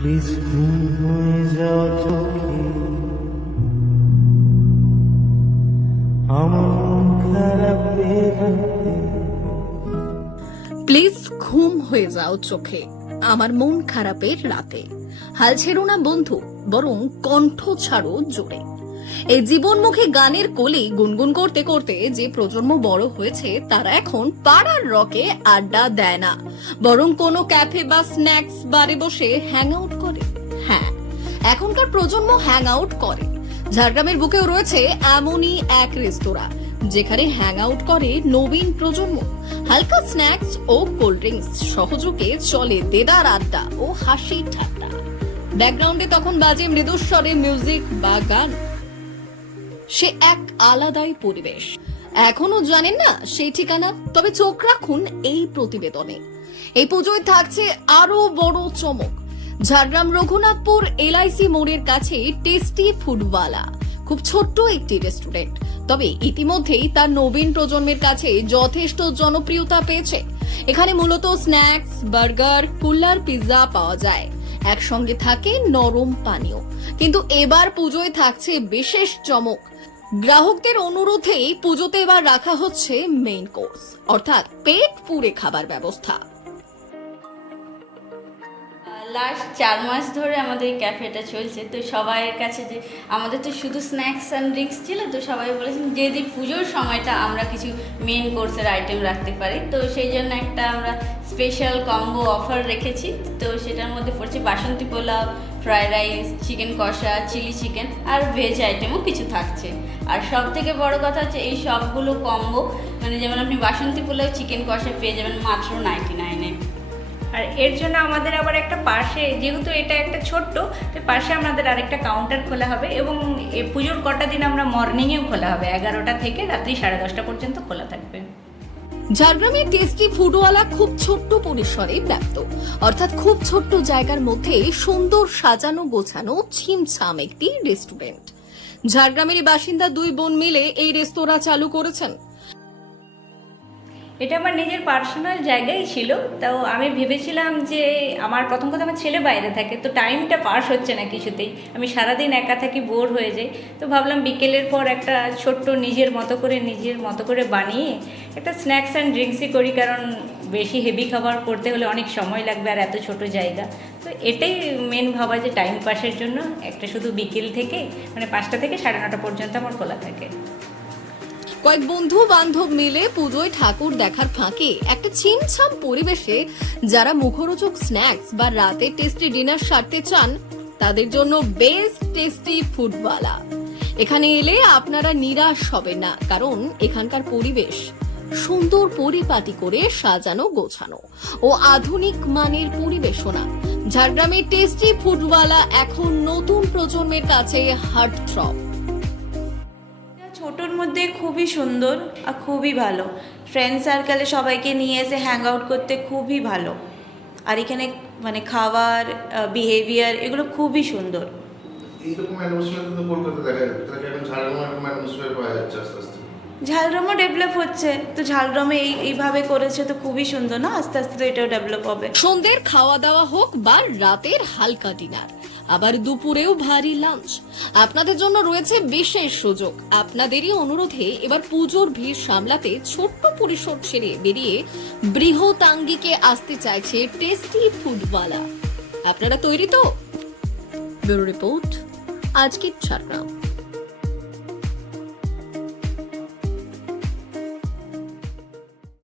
Please ঘুম হয়ে যাও চোখে, আমার মন খারাপের রাতে। প্লিজ ঘুম হয়ে যাও চোখে, আমার মন খারাপের রাতে। হাল ছেড়ো না বন্ধু, বরং কণ্ঠ ছাড়ো জোরে। এই জীবনমুখী গানের কোলে গুনগুন করতে করতে যে প্রজন্ম বড় হয়েছে, তারা এখন পাড়ার রকে আড্ডা দেয় না, বরং কোনো ক্যাফে বা স্ন্যাক্স বারে বসে হ্যাং আউট করে। হ্যাঁ, এখনকার প্রজন্ম হ্যাং আউট করে। ঝাড়গ্রামের বুকেও রয়েছে এমনই এক রেস্তোরাঁ, যেখানে হ্যাং আউট করে নবীন প্রজন্ম। হালকা স্ন্যাক্স ও কোল্ড ড্রিঙ্কস সহযোগে চলে দেদার আড্ডা ও হাসি ঠাট্টা। ব্যাকগ্রাউন্ডে তখন বাজে মৃদুস্বরে মিউজিক বা গান। সে এক আলাদাই পরিবেশ। এখনো জানেন না সেই ঠিকানা? তবে চোখ রাখুন এই প্রতিবেদনে। এই পুজোয় থাকছে আরো বড় চমক। ঝাড়গ্রাম রঘুনাথপুর এলআইসি মোড়ের কাছে টেস্টি ফুডওয়ালা খুব ছোট্ট একটি রেস্টুরেন্ট, তবে ইতিমধ্যেই তার নবীন প্রজন্মের কাছে যথেষ্ট জনপ্রিয়তা পেয়েছে। এখানে মূলত স্ন্যাক্স, বার্গার, কুল্লার পিৎজা পাওয়া যায়, একসঙ্গে থাকে নরম পানীয়। কিন্তু এবার পুজোয় থাকছে বিশেষ চমক। গ্রাহকদের অনুরোধেই পুজোতে এবার রাখা হচ্ছে মেইন কোর্স, অর্থাৎ পেট পুরে খাবার ব্যবস্থা। লাস্ট 4 মাস ধরে আমাদের এই ক্যাফেটা চলছে, তো সবাইয়ের কাছে যে আমাদের তো শুধু স্ন্যাক্স অ্যান্ড ড্রিঙ্কস ছিল, তো সবাই বলেছেন যে পুজোর সময়টা আমরা কিছু মেন কোর্সের আইটেম রাখতে পারি। তো সেই জন্য একটা আমরা স্পেশাল কম্বো অফার রেখেছি। তো সেটার মধ্যে পড়ছে বাসন্তী পোলাও, ফ্রাইড রাইস, চিকেন কষা, চিলি চিকেন আর ভেজ আইটেমও কিছু থাকছে। আর সব থেকে বড় কথা হচ্ছে এই সবগুলো কম্বো, মানে যেমন আপনি বাসন্তী পোলাও, চিকেন কষা পেয়ে যাবেন মাত্র 99-এ। আর এর জন্য আমাদের আবার একটা পাশে, যেহেতু এটা একটা ছোট্ট, তো পাশে আমাদের আরেকটা কাউন্টার খোলা হবে এবং পুজোর কটা দিন আমরা মর্নিংয়েও খোলা হবে, 11টা থেকে রাত্রি 10:30 পর্যন্ত খোলা থাকবে। ঝাড়গ্রামের টেস্টি ফুডওয়ালা খুব ছোট্ট পরিসরে ব্যাপ্ত, অর্থাৎ খুব ছোট্ট জায়গার মধ্যে সুন্দর সাজানো গোছানো ছিমছাম একটি রেস্টুরেন্ট। ঝাড়গ্রামেরই বাসিন্দা 2 বোন মিলে এই রেস্তোরাঁ চালু করেছেন। এটা আমার নিজের পার্সোনাল জায়গাই ছিল। তাও আমি ভেবেছিলাম যে আমার প্রথম কথা, আমার ছেলে বাইরে থাকে, তো টাইমটা পাস হচ্ছে না কিছুতেই, আমি সারাদিন একা থাকি, বোর হয়ে যাই। তো ভাবলাম বিকেলের পর একটা ছোট্ট নিজের মতো করে বানিয়ে একটা স্ন্যাক্স অ্যান্ড ড্রিঙ্কসই করি, কারণ বেশি হেভি খাবার করতে হলে অনেক সময় লাগবে আর এত ছোট জায়গা। তো এটাই মেন ভাবা যে টাইম পাসের জন্য একটা শুধু বিকেল থেকে, মানে 5টা থেকে 9:30 পর্যন্ত আমার খোলা থাকে। কয়েক বন্ধু বান্ধব মিলে পুজোয় ঠাকুর দেখার ফাঁকে একটা ছিমছাম পরিবেশে যারা মুখরোচক স্ন্যাক্স বা রাতে টেস্টি ডিনার সারতে চান, তাদের জন্য বেস্ট টেস্টি ফুডওয়ালা। এখানে এলে আপনারা নিরাশ হবেন না, কারণ এখানকার পরিবেশ সুন্দর পরিপাটি করে সাজানো গোছানো ও আধুনিক মানের পরিবেশনা। ঝাড়গ্রামের টেস্টি ফুডওয়ালা এখন নতুন প্রজন্মের কাছে হার্টথ্রব। ছোটোর মধ্যে খুবই সুন্দর আর খুবই ভালো। ফ্রেন্ড সার্কেলে সবাইকে নিয়ে এসে হ্যাং আউট করতে খুবই ভালো। আর এখানে মানে খাবার, বিহেভিয়ার এগুলো খুবই সুন্দর। এইরকম অ্যাটমসফিয়ার কিন্তু কলকাতা দেখা যাচ্ছে, তাহলে এখন ঝাড়গ্রামে এরকম অ্যাটমসফিয়ার পাওয়া যাচ্ছে আস্তে আস্তে। ঝাড়গ্রামও ডেভেলপ হচ্ছে, তো ঝাড়গ্রামে এইভাবে করেছে তো খুবই সুন্দর না, আস্তে আস্তে তো এটাও ডেভেলপ হবে। সন্ধ্যের খাওয়া দাওয়া হোক বা রাতের হালকা ডিনার, আবার দুপুরেও ভারী লাঞ্চ, আপনাদের জন্য রয়েছে বিশেষ সুযোগ। আপনাদেরই অনুরোধে এবার পুজোর ভিড় সামলাতে ছোট্ট পরিসর ছেড়ে বেরিয়ে বৃহতাঙ্গিকে আসতে চাইছে টেস্টি ফুডওয়ালা। আপনারা তৈরি তো? ব্যুরো রিপোর্ট, আজকের ঝাড়গ্রাম।